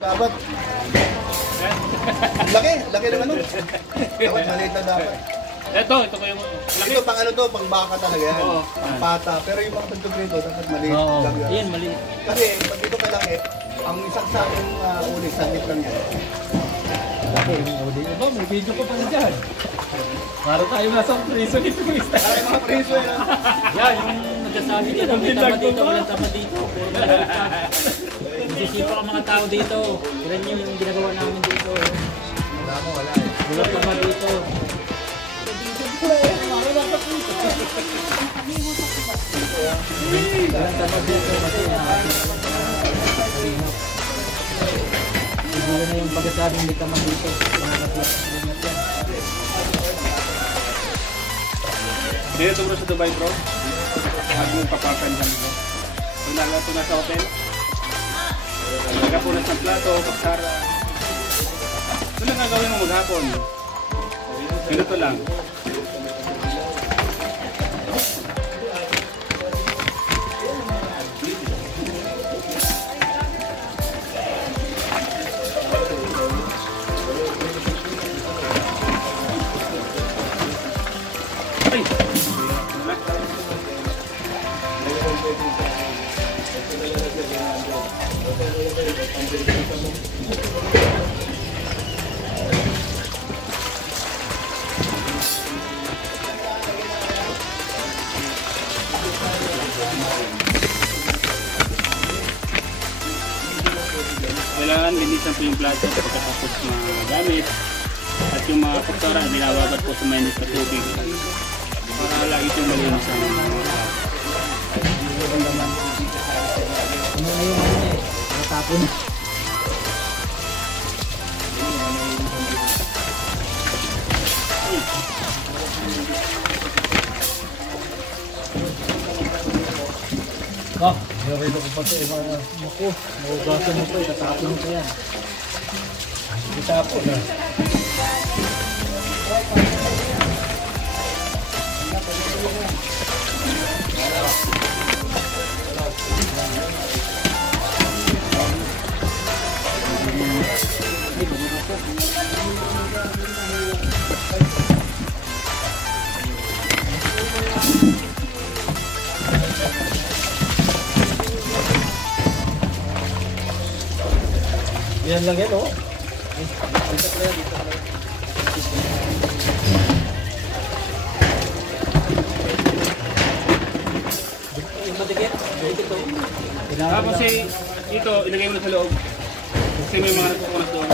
Dapat. Laki ng ano. Dapat maliit na dapat. Ito ko yung laki. Ito pang ano to, pang baka talaga yan. Oo. Pang pata. Pero yung mga tugtog nito, dapat maliit. Oo, lang yan. yan maliit. Kasi pag dito kalaki, ang isang sakong ulit, saglit lang yan. Laki, ba? May video ko pala dyan. Para tayo nasa preso nito. Ay, mga preso yan. Yan, yung nagsasabi dito, may tama dito, walang tama dito. Nagsisipa ang mga tao dito. Kailan nyo yung ginagawa namin dito. Wala mo, wala eh. Walang tama dito. Walang tama dito kasi siguro na yung pagkasabing may tama dito. Dito bro sa Dubai bro. Huwag mong papapan dyan bro. Kung nalato na sa hotel. Nagapunan sa plato, pagsara. Ito lang gagawin mo maghapon. Ganito lang. Ay! Kailangan linisan po yung plato pagkatapos magamit at yung mga kutsara binababat po sa mainit na tubig para lagi itong malinis ang mga ano na yung ano niya eh, natapon. Gawin ko pa ito eh, naku, mahugasan mo ito, itatapon mo ito yan. Itapon na. Yan lang yan, oh. tapos ito ilagay mo na sa loob kasi may mga nagkukunas doon.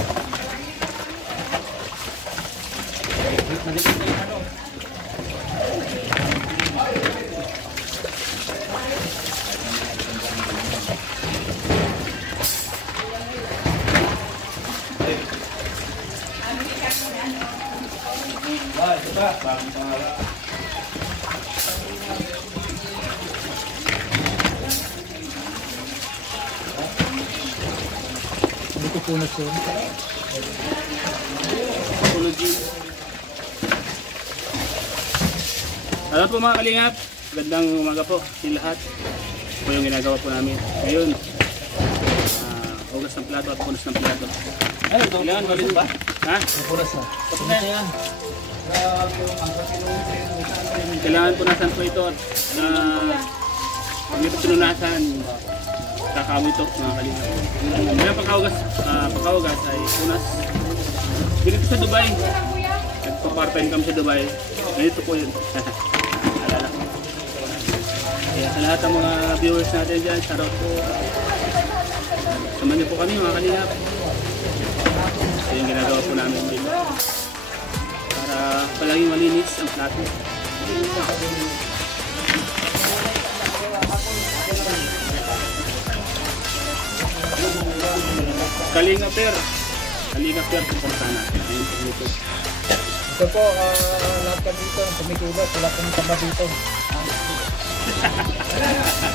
Dito punas yun. Apology. Ano po mga kalingap? Gandang umaga po sa lahat. Ito po yung ginagawa po namin. Ngayon, hugas ng plato at punas ng plato. Ay, Kailangan malinis ba? Ha? punas na. Tapos na yan. Kailangan punasan po ito at pag ito pinunasan, kakamoy ito mga kalingap. Ngayon pagkahugas ay punas. Dito sa Dubai. Nagpa-part-time kami sa Dubai. Ganito po yun. Alala ko. Kaya sa lahat ng mga viewers natin dyan, shoutout po. Samahan niyo po kami mga kalingap. Ito yung ginagawa po namin dito. Para palaging malinis ang plato. Kalinga per suportahan natin. Ayun po dito. Ito po, lahat ka dito, kumikulat, wala kang taba dito.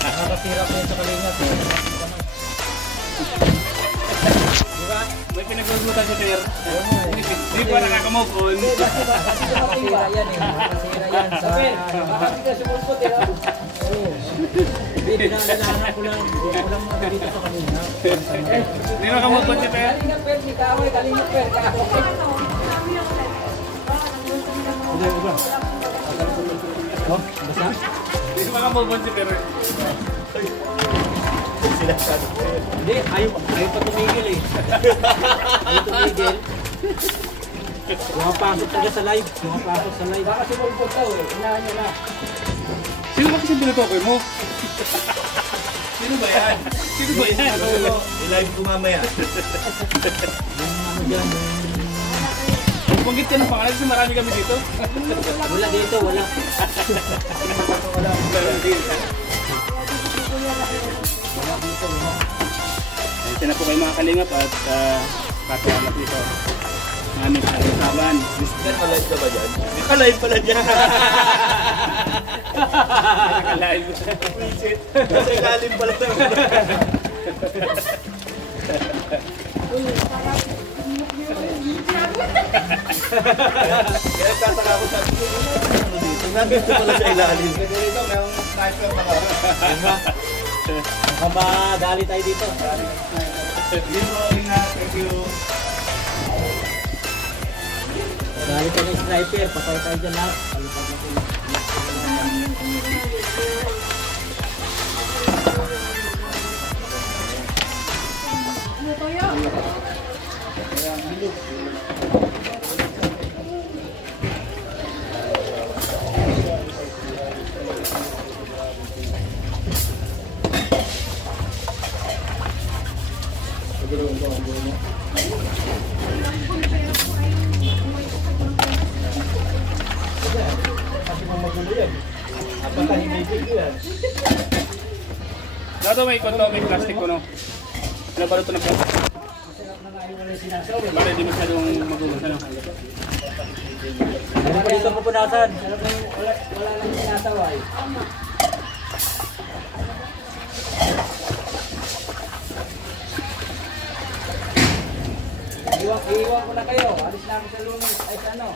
Nakakasira po yun sa kalingat. Diba? May pinagulgutan sa Ter. Hindi pa nakakamove on. Nakakasira yan eh. Nakakasira yan sa... Hindi, pinaalalahanan ko lang. Hindi ko lang mga dito sa kanina. Hindi na kamabot si Per. Kalinga per, di kaaway. Kalinga per, kaaway. Hindi, iba. Oh, basta? Hindi na kamabot si Per. Sila sabi. Hindi, ayaw pa tumigil eh. Ayaw tumigil. Lumapasok talaga sa live. Lumapasok sa live. Baka sumulpot daw eh. Inahan niya na. Sino ba kasi binutokoy mo? Sino ba yan? Sino ba yan? I-live ko mamaya. Yung ano dyan, Banggit ka ng pangalan kasi marami kami dito. wala dito, wala. Ito na po kayo mga kalingap at katawalat dito. Aming kasaban. Naka-live ka ba dyan? Naka-live pala dyan. Naka-live. Appreciate. Kasi lalim pala ito. Kaya tataka ko sabi ko, ano dito? Nandito pala sa ilalim. Kasi dito, mayroong sniper pala. Baka madali tayo dito. Dito, ingat. Thank you. Dali tayo ng sniper, patay tayo dyan lahat. Dato may konto, may plastic ko no. Ano ba ito na plastic? Para hindi masyadong magulos ano. Ano pa dito pupunasan? Wala lang sinasaway. Iiwan ko na kayo. Alis na ako sa lunes. Ay sa ano?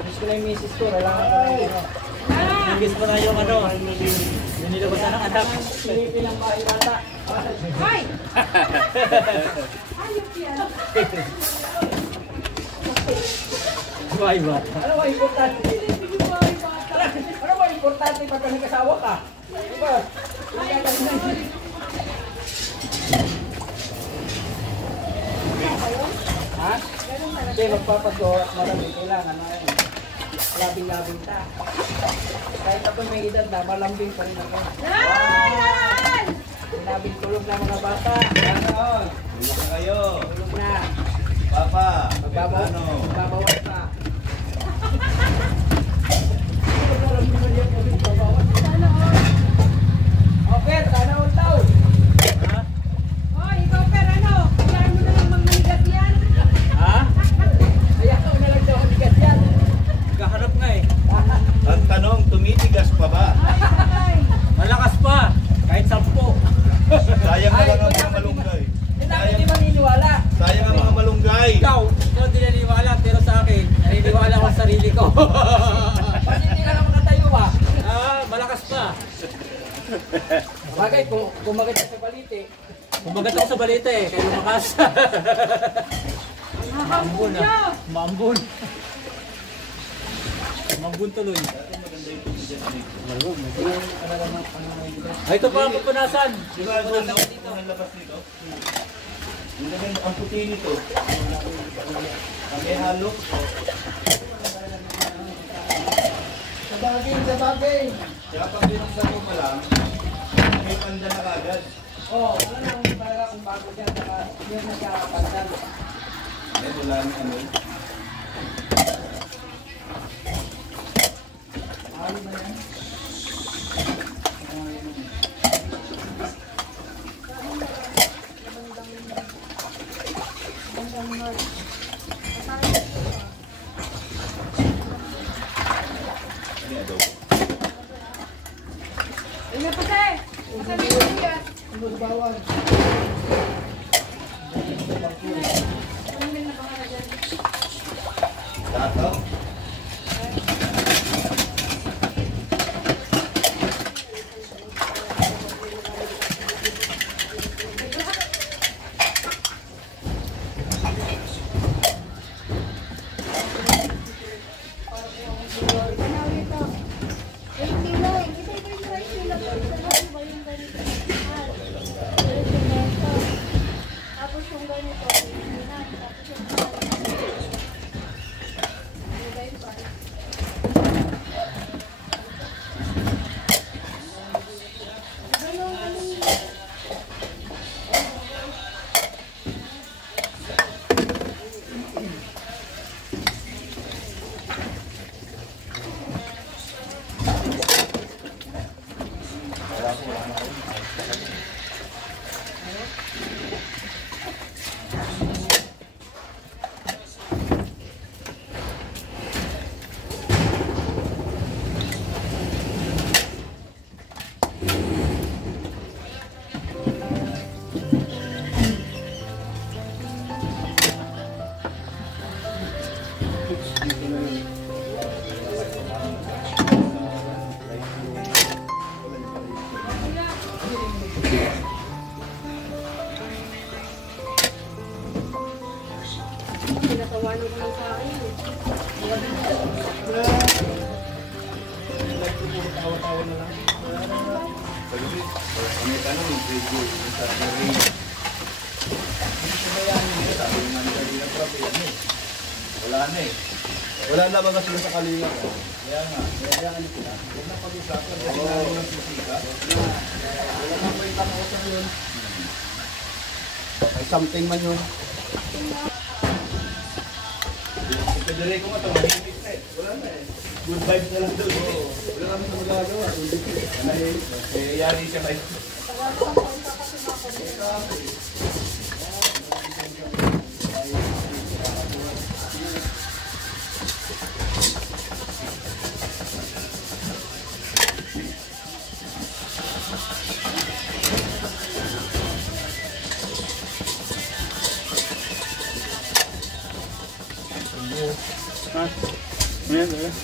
Miss ko na yung misis ko. Kailangan ko na yung ano. Nagis mo na yung ano. Yung nilabasan ng anak. Pinipilang bahay bata. Hoy! Bahay bata. Ano ba importante? Ano ba importante pagka nag-asawa ka? Diba? Ha? Hindi, magpapagawa at malamig. Kailangan na yun. Labing-labing ta. Kahit ako may edad na, malambing pa rin ako. Labing tulog na mga bata. Ganon. Tulog na kayo. Tulog na. Papa. Magbabawas na. Okay, sana all daw. Ha? Hoy, ikaw per ano? Kailangan mo na lang magmanigas yan. Ha? Kaya ako na lang daw bigat yan. Kaharap nga eh. Ang tanong, tumitigas pa ba? Ay, Malakas pa. Kahit 10. Sayang na lang ang mga malunggay. Hindi namin hindi maniniwala. Sayang ang mga malunggay. Ikaw hindi naniniwala. Pero sa akin, naniniwala ko sa sarili ko. Pag hindi ka lang makatayo ba? Malakas pa. Bagay, kumagat ka sa balite. Kumagat ako sa balite eh. Kaya lumakas. Maambun ah. Maambun. Maambun tuloy. Ay, ito pa ang pupunasan. Di ba doon ang labas nito? Yung naging ang puti nito. Kami halo. Sa bagay. Kaya pag binuksan mo pa lang, may panda na kagad. Oo, wala nang para kung bago dyan. Yun na siya pandan. Ay, wala na ano. Ano ba yan? ingat pa siya eh. Masabi mo siya. Tato. tawa-tawa na lang. Pagabi, may tanong, video, sa ring. Gusto ba yan? Sabi nga nila nila prof, yan eh. Wala na eh. Wala na ba sila sa kalinga ko? Kaya nga, kaya ano sila? Huwag na pag-usapan kasi namin ng susika. Wala na po yung pang-usap yun. Ay something man yun. Si Federico nga, tumahimik na eh. Wala na eh. Good vibes na lang doon. Wala naman sa magagawa. Eh, yari siya kayo. Ha? Ayan, ayan.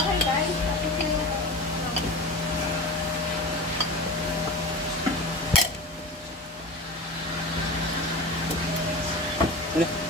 Okay guys, Ano?